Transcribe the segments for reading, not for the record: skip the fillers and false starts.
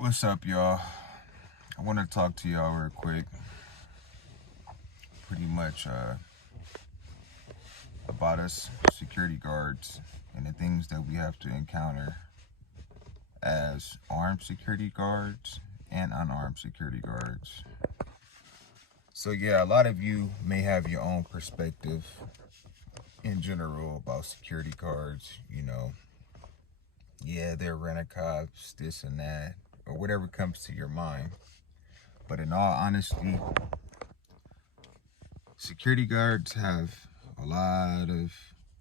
What's up, y'all? I want to talk to y'all real quick. Pretty much about us security guards and the things that we have to encounter as armed security guards and unarmed security guards. So yeah, a lot of you may have your own perspective in general about security guards. Yeah, they're rent-a-cops, this and that, or whatever comes to your mind. But in all honesty, security guards have a lot of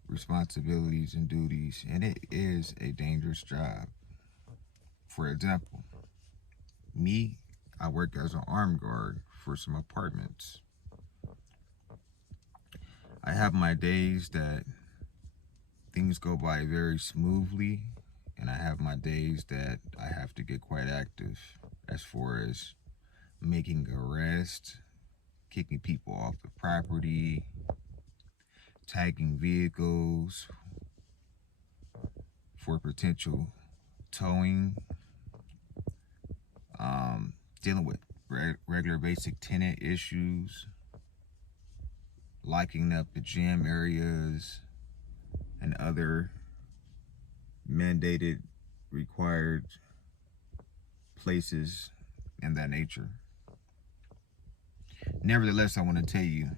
responsibilities and duties, and it is a dangerous job. For example, me, I work as an armed guard for some apartments. I have my days that things go by very smoothly, and I have my days that I have to get quite active as far as making arrests, kicking people off the property, tagging vehicles for potential towing, dealing with regular basic tenant issues, locking up the gym areas and other mandated required places and that nature. Nevertheless, I want to tell you,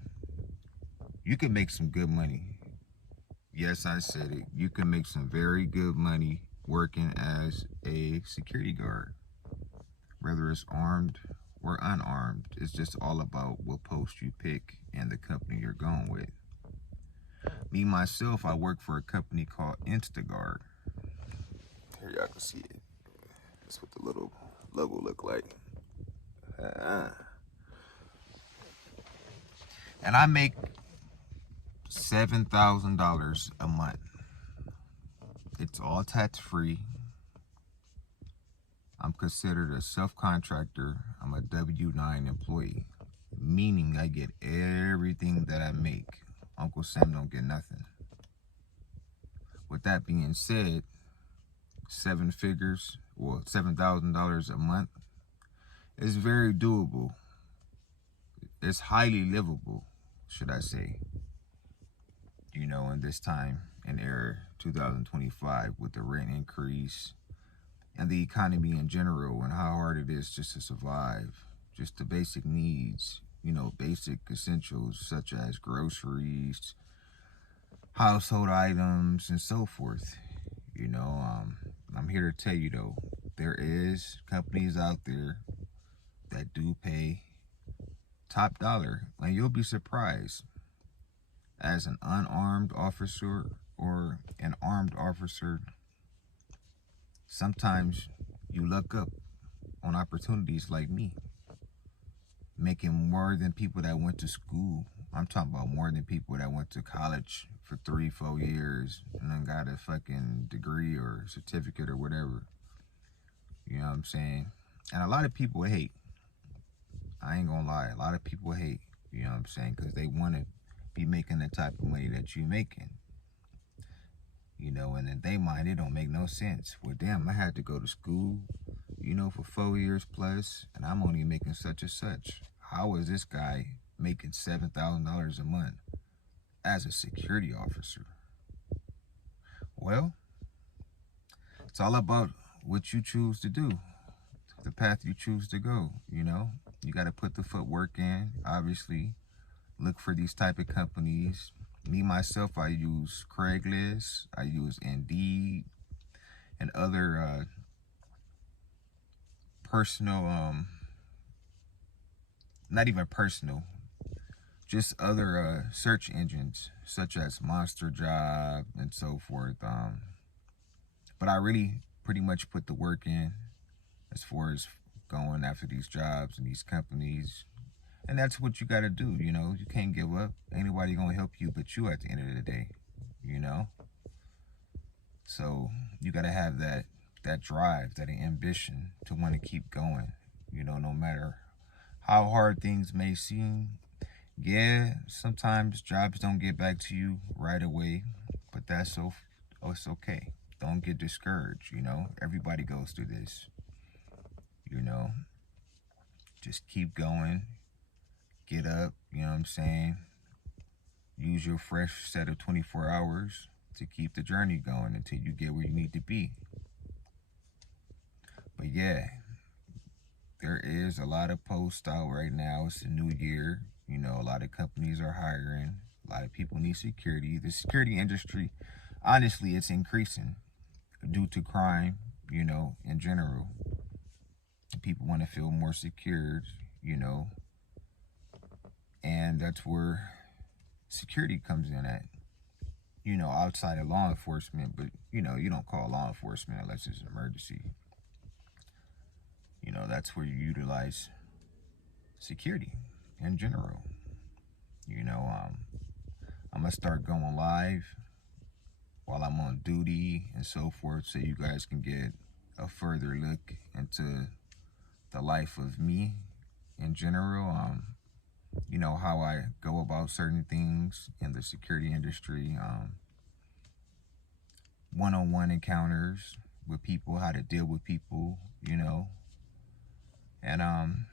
you can make some good money. Yes, I said it. You can make some very good money working as a security guard, whether it's armed or unarmed. It's just all about what post you pick and the company you're going with. Me, myself, I work for a company called Instaguard. Here y'all can see it. That's what the little logo look like. And I make $7,000 a month. It's all tax free. I'm considered a self-contractor. I'm a W-9 employee, meaning I get everything that I make. Uncle Sam don't get nothing. With that being said, $7,000 a month is very doable. It's highly livable, should I say. In this time and era, 2025, with the rent increase and the economy in general and how hard it is just to survive, just the basic needs, basic essentials such as groceries, household items, and so forth. I'm here to tell you though, there is companies out there that do pay top dollar, and you'll be surprised. As an unarmed officer or an armed officer, sometimes you look up on opportunities like me, making more than people that went to school. I'm talking about more than people that went to college for 3-4 years and then got a fucking degree or certificate or whatever. You know what I'm saying? And a lot of people hate. I ain't gonna lie. A lot of people hate. You know what I'm saying? Because they want to be making the type of money that you making. And in their mind, it don't make no sense. Well, damn, I had to go to school, for 4 years plus, and I'm only making such and such. How is this guy making $7,000 a month as a security officer? Well, it's all about what you choose to do, the path you choose to go. You got to put the footwork in, obviously. Look for these type of companies. Me, myself, I use Craigslist, I use Indeed, and other personal, not even personal, just other search engines, such as Monster Job and so forth. But I really pretty much put the work in as far as going after these jobs and these companies. And that's what you got to do, You can't give up. Ain't nobody going to help you but you at the end of the day, So you got to have that drive, that ambition to want to keep going, no matter how hard things may seem. Yeah, sometimes jobs don't get back to you right away, but it's okay. Don't get discouraged, Everybody goes through this. you know. Just keep going, get up, you know what I'm saying? Use your fresh set of 24 hours to keep the journey going until you get where you need to be. But yeah, there is a lot of posts out right now. It's a new year. You know, a lot of companies are hiring. A lot of people need security. The security industry, honestly, it's increasing due to crime, you know, in general. People want to feel more secured, you know, and that's where security comes in at. You know, outside of law enforcement, but, you know, you don't call law enforcement unless it's an emergency. You know, that's where you utilize security in general. You know, I'm going to start going live while I'm on duty and so forth, so you guys can get a further look into the life of me in general. You know, how I go about certain things in the security industry, one-on-one encounters with people, how to deal with people, you know. And I'm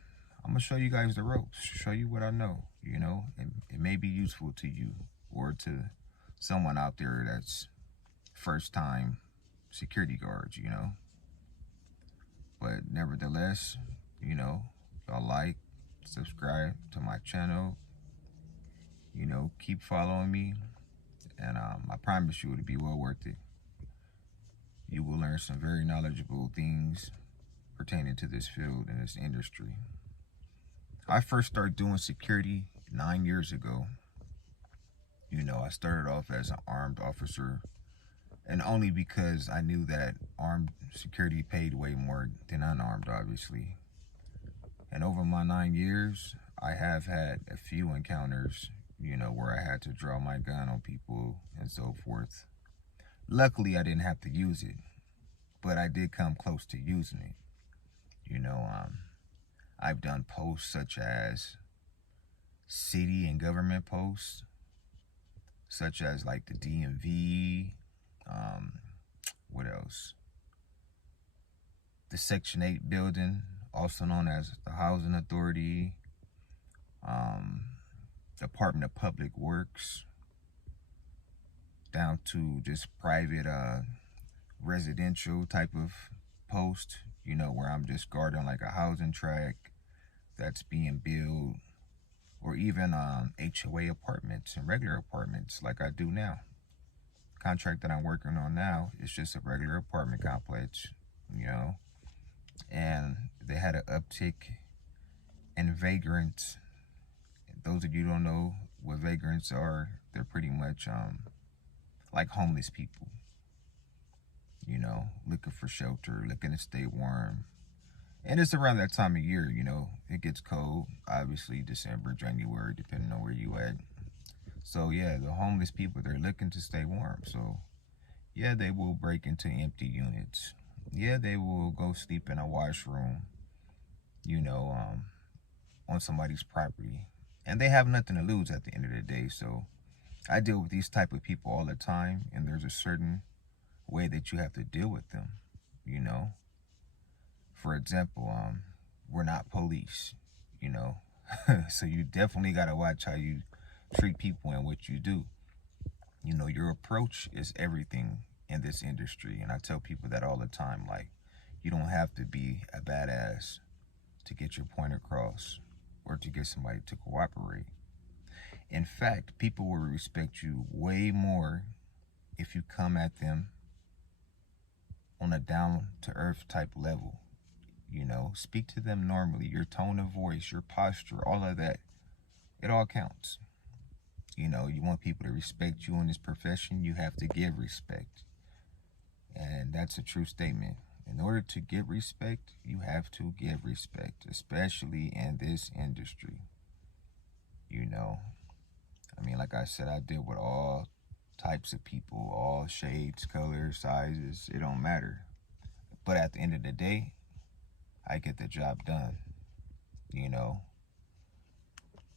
gonna show you guys the ropes, show you what I know, you know. It may be useful to you or to someone out there that's first time security guards, you know. But nevertheless, you know, y'all like, subscribe to my channel, you know, keep following me, and I promise you it'll be well worth it. You will learn some very knowledgeable things pertaining to this field and this industry. I first started doing security 9 years ago. You know, I started off as an armed officer, and only because I knew that armed security paid way more than unarmed, obviously. And over my 9 years, I have had a few encounters, you know, where I had to draw my gun on people and so forth. Luckily, I didn't have to use it, but I did come close to using it. You know, I've done posts such as city and government posts, such as like the DMV, what else? The Section 8 building, also known as the Housing Authority, Department of Public Works, down to just private residential type of post, you know, where I'm just guarding like a housing tract that's being built, or even HOA apartments and regular apartments like I do now. Contract that I'm working on now is just a regular apartment complex, you know, and they had an uptick in vagrants. Those of you who don't know what vagrants are, they're pretty much like homeless people, you know, looking for shelter, looking to stay warm. And it's around that time of year, you know, it gets cold, obviously December, January, depending on where you at. So yeah, the homeless people, they're looking to stay warm. So yeah, they will break into empty units. Yeah, they will go sleep in a washroom, you know, on somebody's property. And they have nothing to lose at the end of the day. So I deal with these type of people all the time, and there's a certain way that you have to deal with them, you know. For example, we're not police, you know. So you definitely got to watch how you treat people and what you do. You know, your approach is everything in this industry. And I tell people that all the time, like, you don't have to be a badass to get your point across or to get somebody to cooperate. In fact, people will respect you way more if you come at them on a down-to-earth type level. You know, speak to them normally. Your tone of voice, your posture, all of that, it all counts. You know, you want people to respect you in this profession, you have to give respect. And that's a true statement. In order to get respect, you have to give respect, especially in this industry. You know, I mean, like I said, I deal with all types of people, all shades, colors, sizes, it don't matter. But at the end of the day, I get the job done, you know.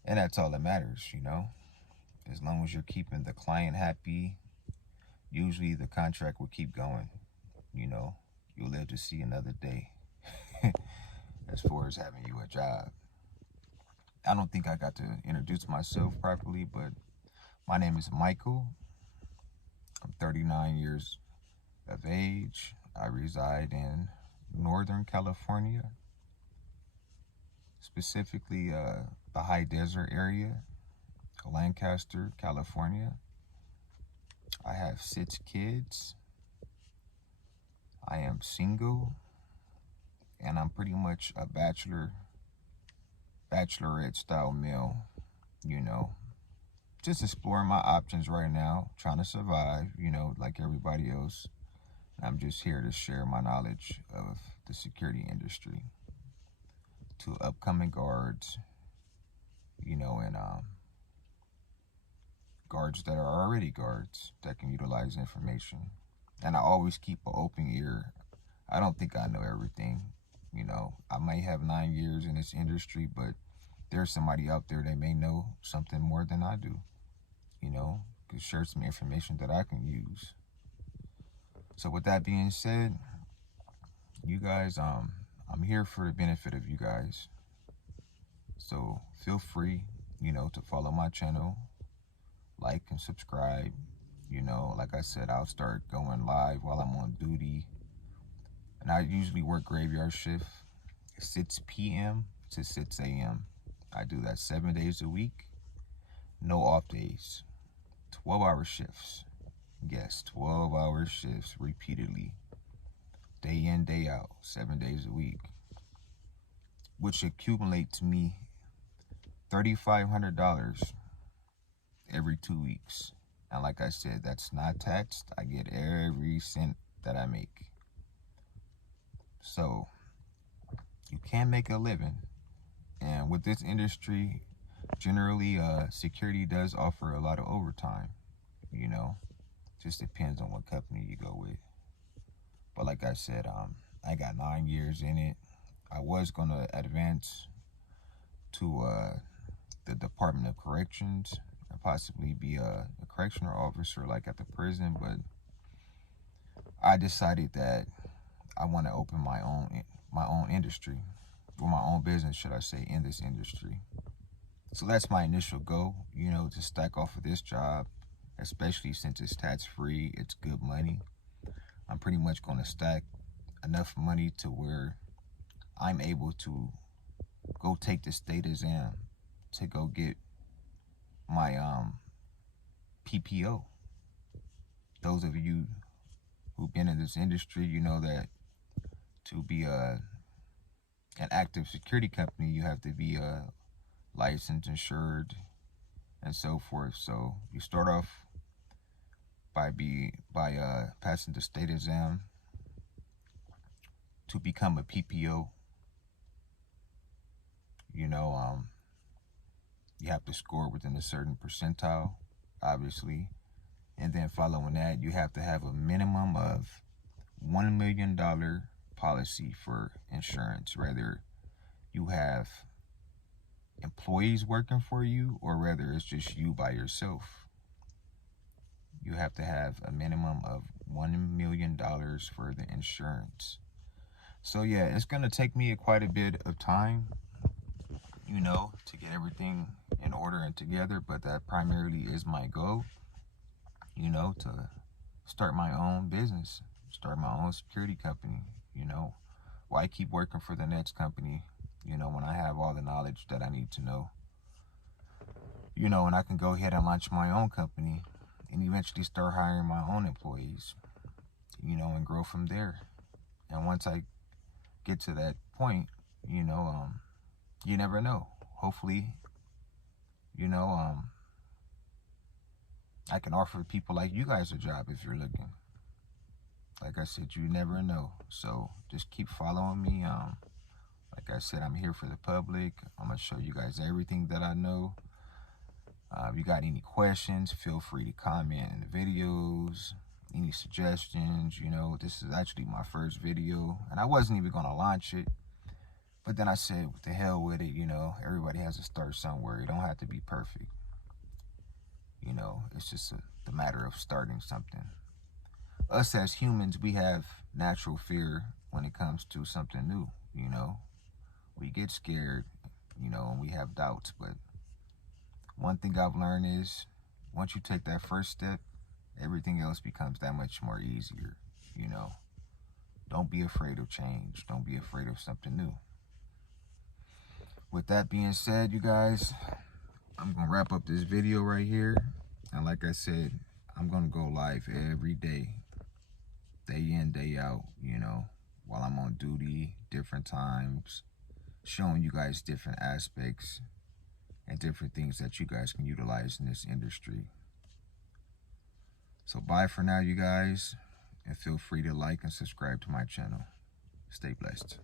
And that's all that matters, you know. As long as you're keeping the client happy, usually the contract will keep going, you know. You'll live to see another day. as far as having you a job. I don't think I got to introduce myself properly, but my name is Michael. I'm 39 years of age. I reside in Northern California, specifically the High Desert area, Lancaster, California. I have 6 kids. I am single, and I'm pretty much a bachelorette style male, you know. Just exploring my options right now, trying to survive, like everybody else. I'm just here to share my knowledge of the security industry to upcoming guards, and guards that are already guards that can utilize information. And I always keep an open ear. I don't think I know everything. I might have 9 years in this industry, but there's somebody out there that may know something more than I do. Could share some information that I can use. So with that being said, you guys, I'm here for the benefit of you guys. So feel free, to follow my channel, like and subscribe. Like I said, I'll start going live while I'm on duty. And I usually work graveyard shift, 6 p.m. to 6 a.m. I do that 7 days a week, no off days, 12-hour shifts. Yes, 12-hour shifts repeatedly, day in, day out, 7 days a week, which accumulate to me $3,500 every 2 weeks. And like I said, that's not taxed. I get every cent that I make. So you can make a living. And with this industry, generally, security does offer a lot of overtime. Just depends on what company you go with. But like I said, I got 9 years in it. I was gonna advance to the Department of Corrections and possibly be a correctional officer, like at the prison. But I decided that I want to open my own industry, or my own business, should I say, in this industry. So that's my initial goal, to stack off of this job, especially since it's tax-free, it's good money. I'm pretty much going to stack enough money to where I'm able to go take the state exam to go get my PPO. Those of you who've been in this industry, you know that to be an active security company, you have to be licensed, insured, and so forth. So you start off by passing the state exam to become a PPO. You have to score within a certain percentile, obviously. And then following that, you have to have a minimum of $1 million policy for insurance, whether you have employees working for you or whether it's just you by yourself. You have to have a minimum of $1 million for the insurance. So yeah, it's going to take me quite a bit of time, to get everything in order and together, but that primarily is my goal, to start my own business, start my own security company. Why keep working for the next company, when I have all the knowledge that I need to know, and I can go ahead and launch my own company and eventually start hiring my own employees, and grow from there. And once I get to that point, you never know. Hopefully, I can offer people like you guys a job if you're looking. Like I said, you never know. So just keep following me. Like I said, I'm here for the public. I'm going to show you guys everything that I know. If you got any questions, feel free to comment in the videos. Any suggestions, this is actually my first video. And I wasn't even going to launch it. But then I said, what the hell with it, everybody has to start somewhere. It don't have to be perfect. It's just the matter of starting something. Us as humans, we have natural fear when it comes to something new, We get scared, you know, and we have doubts. But one thing I've learned is once you take that first step, everything else becomes that much more easier, you know. Don't be afraid of change. Don't be afraid of something new. With that being said, you guys, I'm going to wrap up this video right here. And like I said, I'm going to go live every day in, day out, you know, while I'm on duty, different times, showing you guys different aspects and different things that you guys can utilize in this industry. So bye for now, you guys, and feel free to like and subscribe to my channel. Stay blessed.